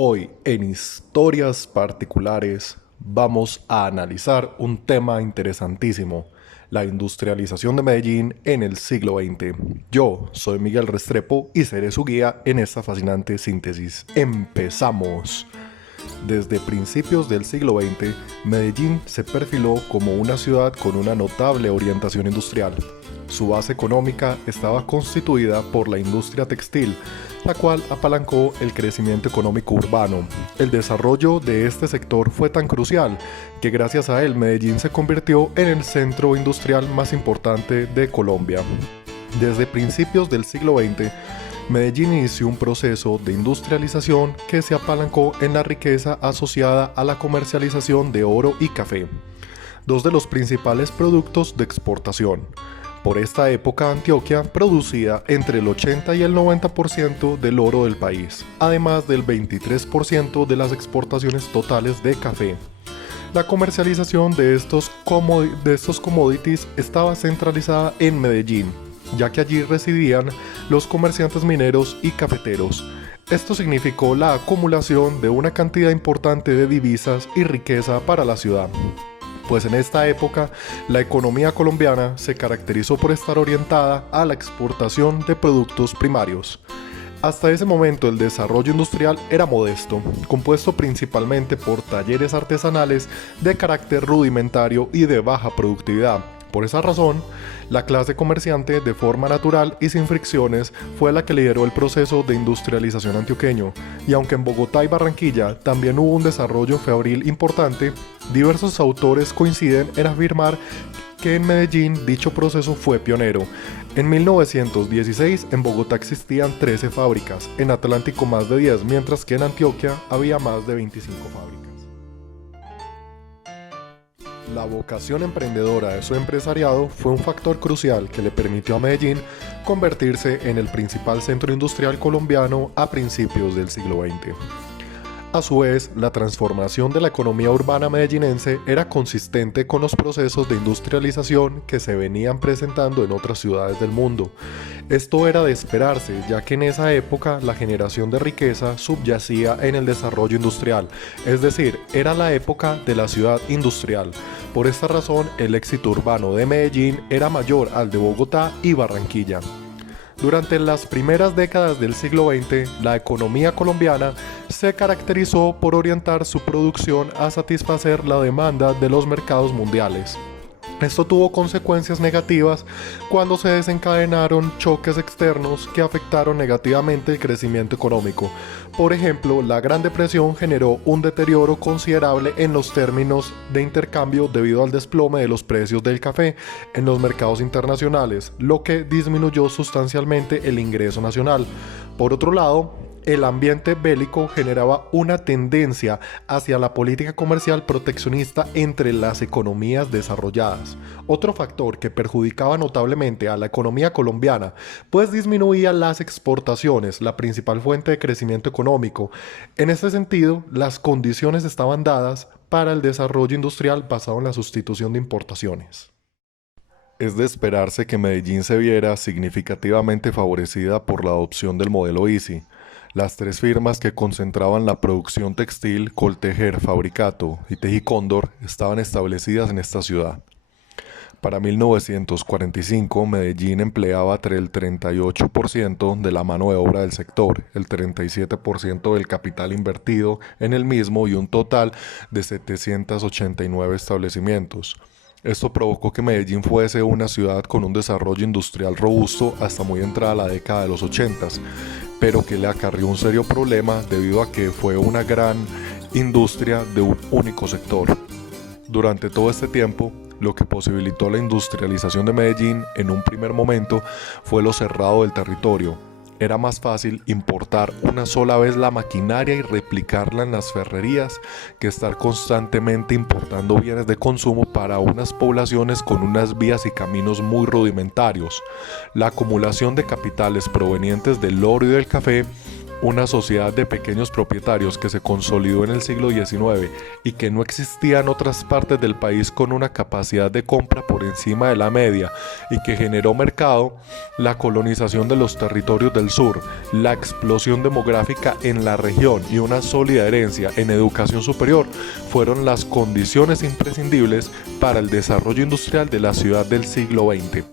Hoy en Historias Particulares vamos a analizar un tema interesantísimo, la industrialización de Medellín en el siglo XX. Yo soy Miguel Restrepo y seré su guía en esta fascinante síntesis. ¡Empezamos! Desde principios del siglo XX, Medellín se perfiló como una ciudad con una notable orientación industrial. Su base económica estaba constituida por la industria textil, la cual apalancó el crecimiento económico urbano. El desarrollo de este sector fue tan crucial que gracias a él Medellín se convirtió en el centro industrial más importante de Colombia. Desde principios del siglo XX, Medellín inició un proceso de industrialización que se apalancó en la riqueza asociada a la comercialización de oro y café, dos de los principales productos de exportación. Por esta época, Antioquia producía entre el 80 y el 90% del oro del país, además del 23% de las exportaciones totales de café. La comercialización de estos commodities estaba centralizada en Medellín, ya que allí residían los comerciantes mineros y cafeteros. Esto significó la acumulación de una cantidad importante de divisas y riqueza para la ciudad. Pues en esta época, la economía colombiana se caracterizó por estar orientada a la exportación de productos primarios. Hasta ese momento el desarrollo industrial era modesto, compuesto principalmente por talleres artesanales de carácter rudimentario y de baja productividad. Por esa razón, la clase comerciante, de forma natural y sin fricciones, fue la que lideró el proceso de industrialización antioqueño. Y aunque en Bogotá y Barranquilla también hubo un desarrollo febril importante, diversos autores coinciden en afirmar que en Medellín dicho proceso fue pionero. En 1916 en Bogotá existían 13 fábricas, en Atlántico más de 10, mientras que en Antioquia había más de 25 fábricas. La vocación emprendedora de su empresariado fue un factor crucial que le permitió a Medellín convertirse en el principal centro industrial colombiano a principios del siglo XX. A su vez, la transformación de la economía urbana medellinense era consistente con los procesos de industrialización que se venían presentando en otras ciudades del mundo. Esto era de esperarse, ya que en esa época la generación de riqueza subyacía en el desarrollo industrial, es decir, era la época de la ciudad industrial. Por esta razón, el éxito urbano de Medellín era mayor al de Bogotá y Barranquilla. Durante las primeras décadas del siglo XX, la economía colombiana se caracterizó por orientar su producción a satisfacer la demanda de los mercados mundiales. Esto tuvo consecuencias negativas cuando se desencadenaron choques externos que afectaron negativamente el crecimiento económico. Por ejemplo, la Gran Depresión generó un deterioro considerable en los términos de intercambio debido al desplome de los precios del café en los mercados internacionales, lo que disminuyó sustancialmente el ingreso nacional. Por otro lado, el ambiente bélico generaba una tendencia hacia la política comercial proteccionista entre las economías desarrolladas. Otro factor que perjudicaba notablemente a la economía colombiana, pues disminuía las exportaciones, la principal fuente de crecimiento económico. En este sentido, las condiciones estaban dadas para el desarrollo industrial basado en la sustitución de importaciones. Es de esperarse que Medellín se viera significativamente favorecida por la adopción del modelo Easy. Las tres firmas que concentraban la producción textil, Coltejer, Fabricato y Tejicóndor, estaban establecidas en esta ciudad. Para 1945, Medellín empleaba entre el 38% de la mano de obra del sector, el 37% del capital invertido en el mismo y un total de 789 establecimientos. Esto provocó que Medellín fuese una ciudad con un desarrollo industrial robusto hasta muy entrada la década de los 80, pero que le acarrió un serio problema debido a que fue una gran industria de un único sector. Durante todo este tiempo, lo que posibilitó la industrialización de Medellín en un primer momento fue lo cerrado del territorio. Era más fácil importar una sola vez la maquinaria y replicarla en las ferrerías que estar constantemente importando bienes de consumo para unas poblaciones con unas vías y caminos muy rudimentarios. La acumulación de capitales provenientes del oro y del café una sociedad de pequeños propietarios que se consolidó en el siglo XIX y que no existía en otras partes del país con una capacidad de compra por encima de la media y que generó mercado, la colonización de los territorios del sur, la explosión demográfica en la región y una sólida herencia en educación superior fueron las condiciones imprescindibles para el desarrollo industrial de la ciudad del siglo XX.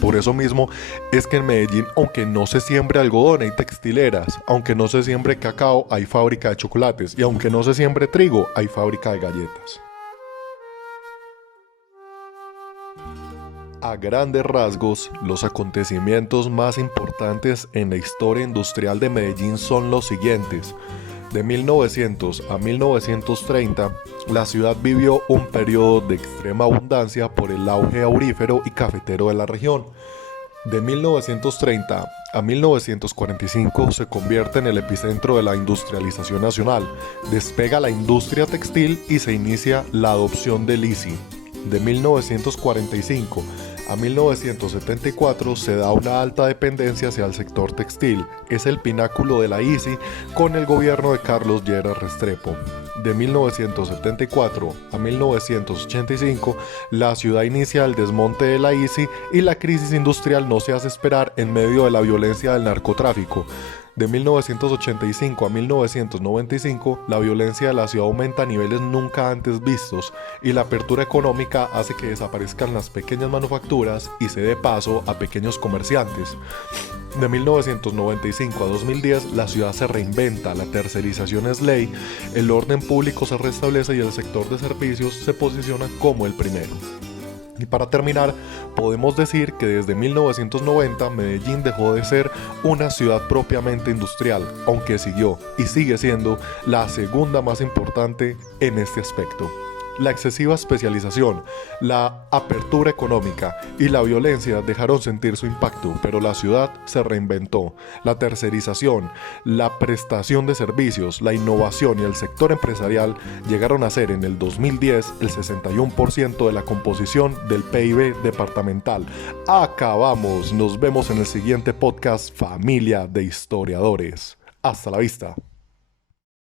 Por eso mismo es que en Medellín, aunque no se siembre algodón, hay textileras, aunque no se siembre cacao, hay fábrica de chocolates, y aunque no se siembre trigo, hay fábrica de galletas. A grandes rasgos, los acontecimientos más importantes en la historia industrial de Medellín son los siguientes. De 1900 a 1930, la ciudad vivió un periodo de extrema abundancia por el auge aurífero y cafetero de la región. De 1930 a 1945 se convierte en el epicentro de la industrialización nacional, despega la industria textil y se inicia la adopción del ICI. De 1945 a 1974 se da una alta dependencia hacia el sector textil, es el pináculo de la ICI con el gobierno de Carlos Lleras Restrepo. De 1974 a 1985, la ciudad inicia el desmonte de la ICI y la crisis industrial no se hace esperar en medio de la violencia del narcotráfico. De 1985 a 1995, la violencia de la ciudad aumenta a niveles nunca antes vistos y la apertura económica hace que desaparezcan las pequeñas manufacturas y se dé paso a pequeños comerciantes. De 1995 a 2010, la ciudad se reinventa, la tercerización es ley, el orden público se restablece y el sector de servicios se posiciona como el primero. Y para terminar, podemos decir que desde 1990 Medellín dejó de ser una ciudad propiamente industrial, aunque siguió y sigue siendo la segunda más importante en este aspecto. La excesiva especialización, la apertura económica y la violencia dejaron sentir su impacto, pero la ciudad se reinventó. La tercerización, la prestación de servicios, la innovación y el sector empresarial llegaron a ser en el 2010 el 61% de la composición del PIB departamental. Acabamos, nos vemos en el siguiente podcast Familia de Historiadores. Hasta la vista.